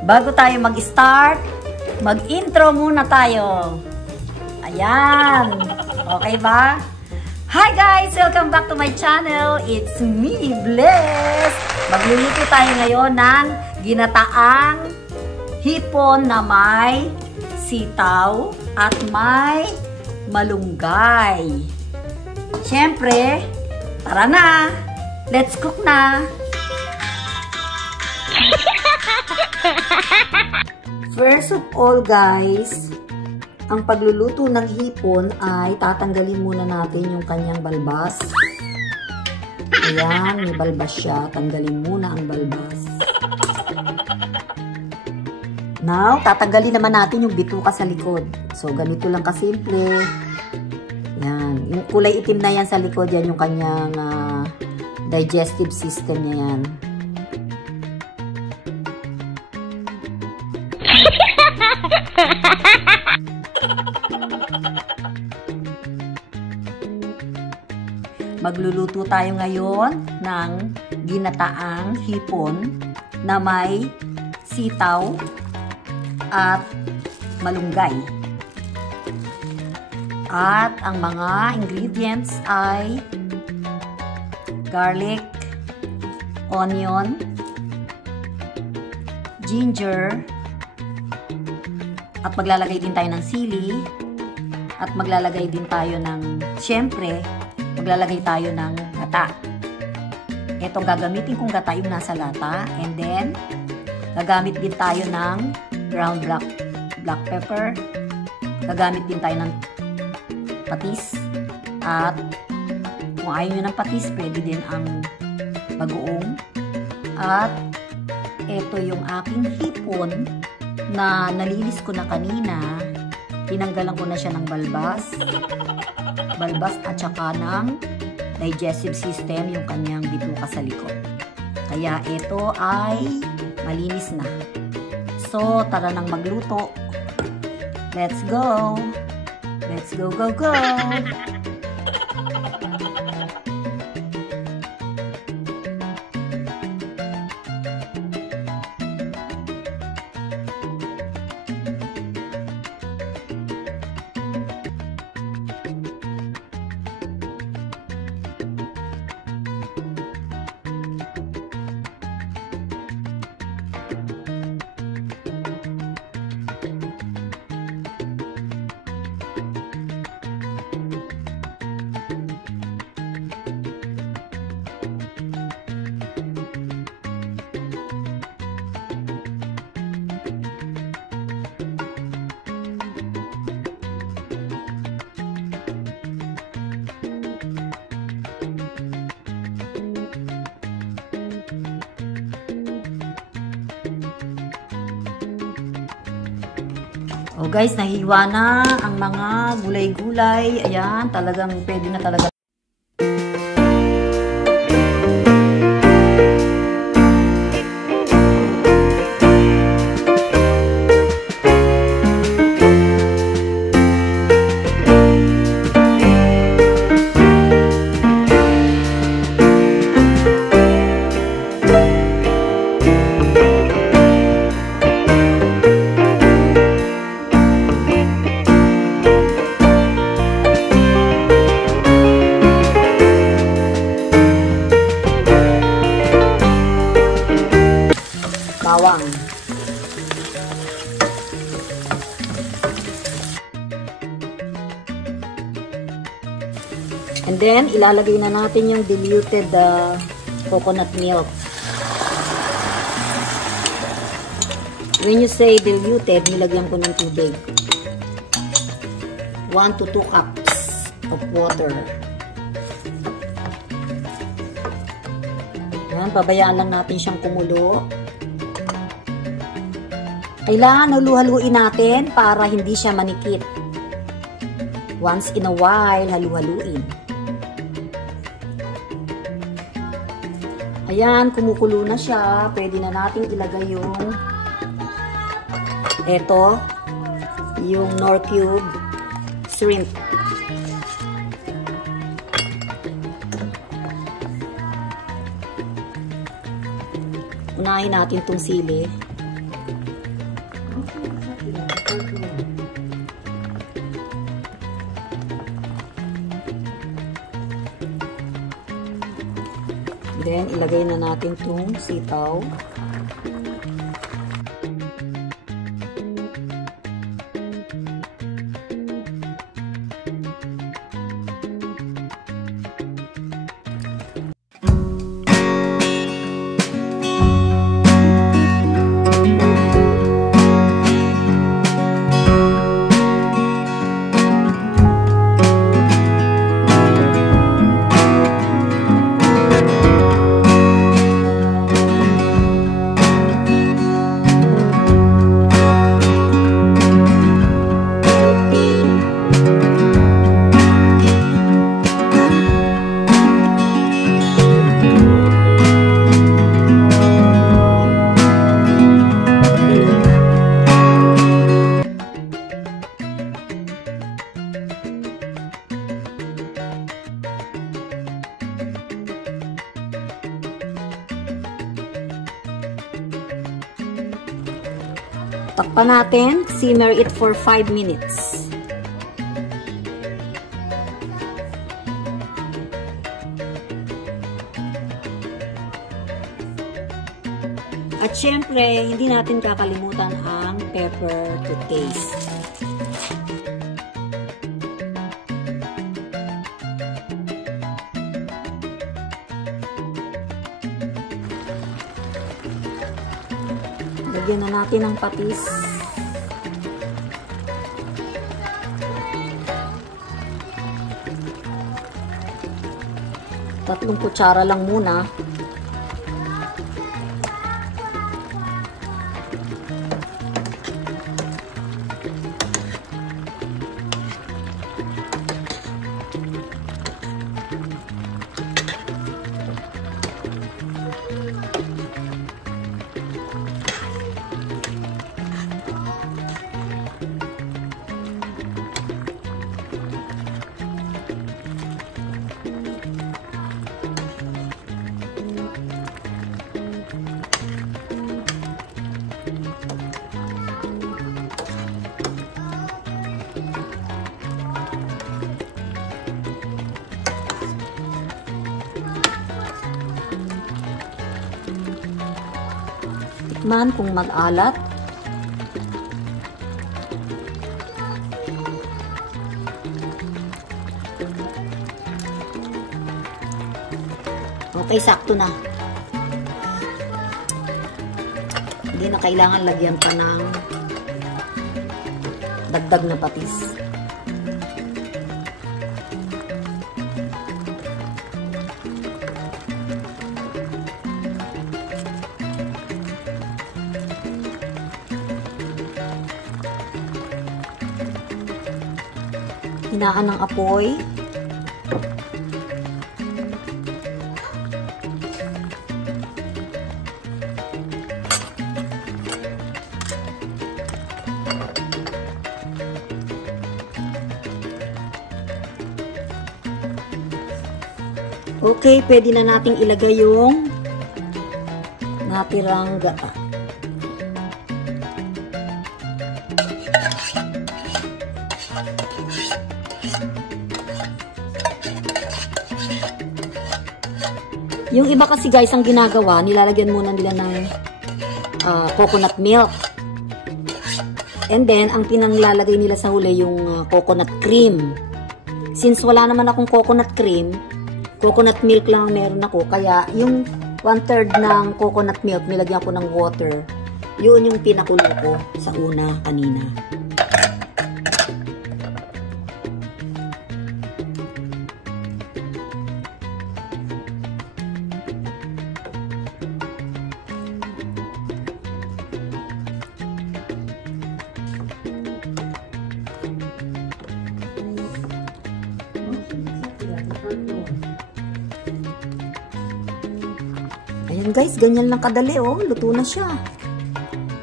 Bago tayo mag-start, mag-intro muna tayo. Ayan. Okay ba? Hi guys! Welcome back to my channel. It's me, Bless. Magluluto tayo ngayon ng ginataang hipon na may sitaw at may malunggay. Siyempre, tara na! Let's cook na! First of all guys, ang pagluluto ng hipon ay tatanggalin muna natin yung kanyang balbas. Ayan, may balbas siya. Tanggalin muna ang balbas. Now, tatanggalin naman natin yung bituka sa likod. So, ganito lang kasimple. Yan. Yung kulay itim na yan sa likod, yan yung kanyang digestive system niya yan. Magluluto tayo ngayon ng ginataang hipon na may sitaw at malunggay. At ang mga ingredients ay garlic, onion, ginger, at maglalagay din tayo ng sili, at maglalagay din tayo ng, syempre, maglalagay tayo ng gata. Ito gagamitin kong gata yung nasa lata. And then, gagamit din tayo ng ground black pepper. Gagamit din tayo ng patis. At kung ayaw nyo ng patis, pwede din ang bagoong. At ito yung aking hipon na nalinis ko na kanina. Tinanggalan ko na siya ng balbas at saka ng digestive system, yung kanyang bituka sa likod. Kaya ito ay malinis na. So, tara nang magluto. Let's go! Let's go, go, go! Oh guys, nahiwa na ang mga gulay-gulay. Ayan, talagang pwede na talaga. Bawang. And then, ilalagay na natin yung diluted coconut milk. When you say diluted, nilagyan ko ng tubig. 1 to 2 cups of water. Yan, pabayaan lang natin siyang kumulo. Kailangan halu-haluin natin para hindi siya manikit. Once in a while, halu-haluin. Ayan, kumukulo na siya. Pwede na natin ilagay yung yung Knorr Cube shrimp. Unahin natin itong sili. Then, ilagay na natin itong sitaw. Takpan natin, simmer it for 5 minutes. At syempre, hindi natin kakalimutan ang pepper to taste. Lagyan na natin ng patis. Tatlong kutsara lang muna. Tikman kung mag-alat. Okay, sakto na. Hindi na kailangan lagyan pa ng dagdag na patis. Hinaan ng apoy. Okay, pwede na nating ilagay yung natirang gata. Yung iba kasi guys, ang ginagawa, nilalagyan muna nila ng coconut milk. And then, ang pinanglalagay nila sa huli yung coconut cream. Since wala naman akong coconut cream, coconut milk lang ang meron ako. Kaya, yung 1/3 ng coconut milk, nilagyan ko ng water. Yun yung pinakulo ko sa una kanina. Ayan guys, ganyan lang kadali oh. Luto na siya.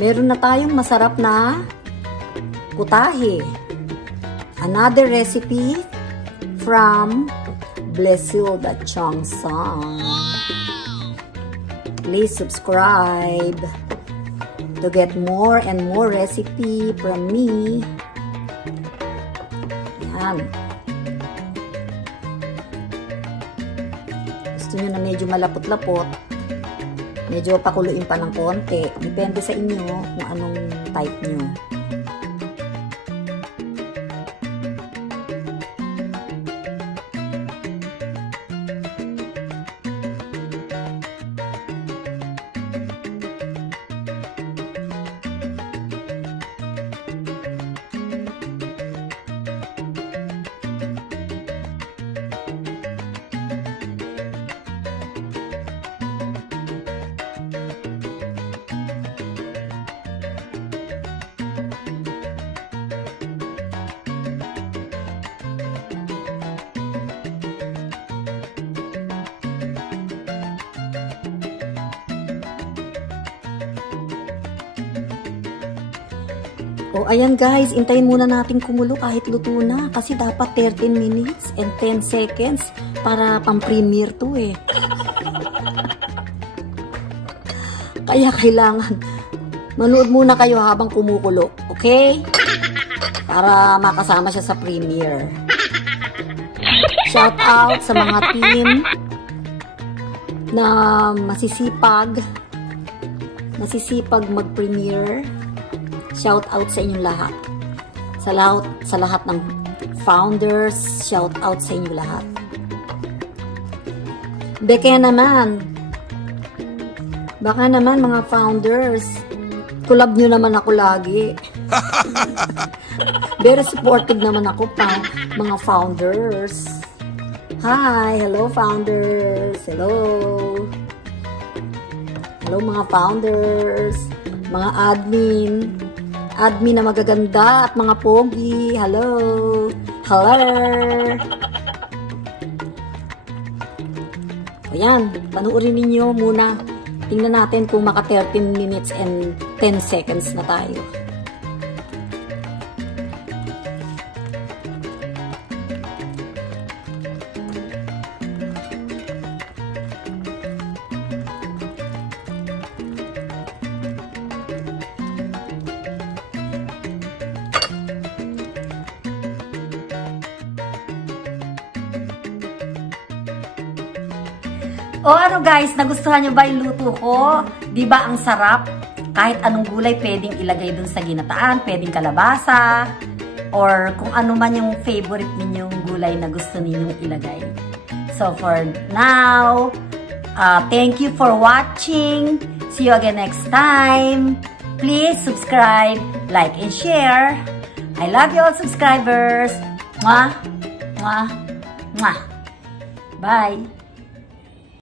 Meron na tayong masarap na putahe. Another recipe from Blesilda Cheongsam. Please subscribe to get more and more recipe from me. Yan. Gusto nyo na medyo malapot-lapot, medyo pakuluin pa ng konti. Depende sa inyo kung anong type nyo. O, ayan guys, intayin muna natin kumulo kahit luto na. Kasi dapat 13 minutes and 10 seconds para pang-premiere to eh. Kaya kailangan manood muna kayo habang kumukulo. Okay? Para makasama siya sa premiere. Shout out sa mga team na masisipag mag-premiere. Shout out sa inyong lahat. Sa lahat ng founders, shout out sa inyong lahat. Baka naman mga founders, collab nyo naman ako lagi. Very supportive naman ako pa, mga founders. Hi, hello founders. Hello. Hello mga founders, mga admin na magaganda at mga pogi. Hello. Hello. Ayan, panuorin ninyo muna. Tingnan natin kung maka 13 minutes and 10 seconds na tayo. O ano guys, nagustuhan nyo ba yung luto ko? Diba ang sarap? Kahit anong gulay pwedeng ilagay dun sa ginataan, pwedeng kalabasa, or kung ano man yung favorite ninyong gulay na gusto ninyong ilagay. So for now, thank you for watching. See you again next time. Please subscribe, like, and share. I love you all subscribers. Mwah! Mwah! Mwah! Bye!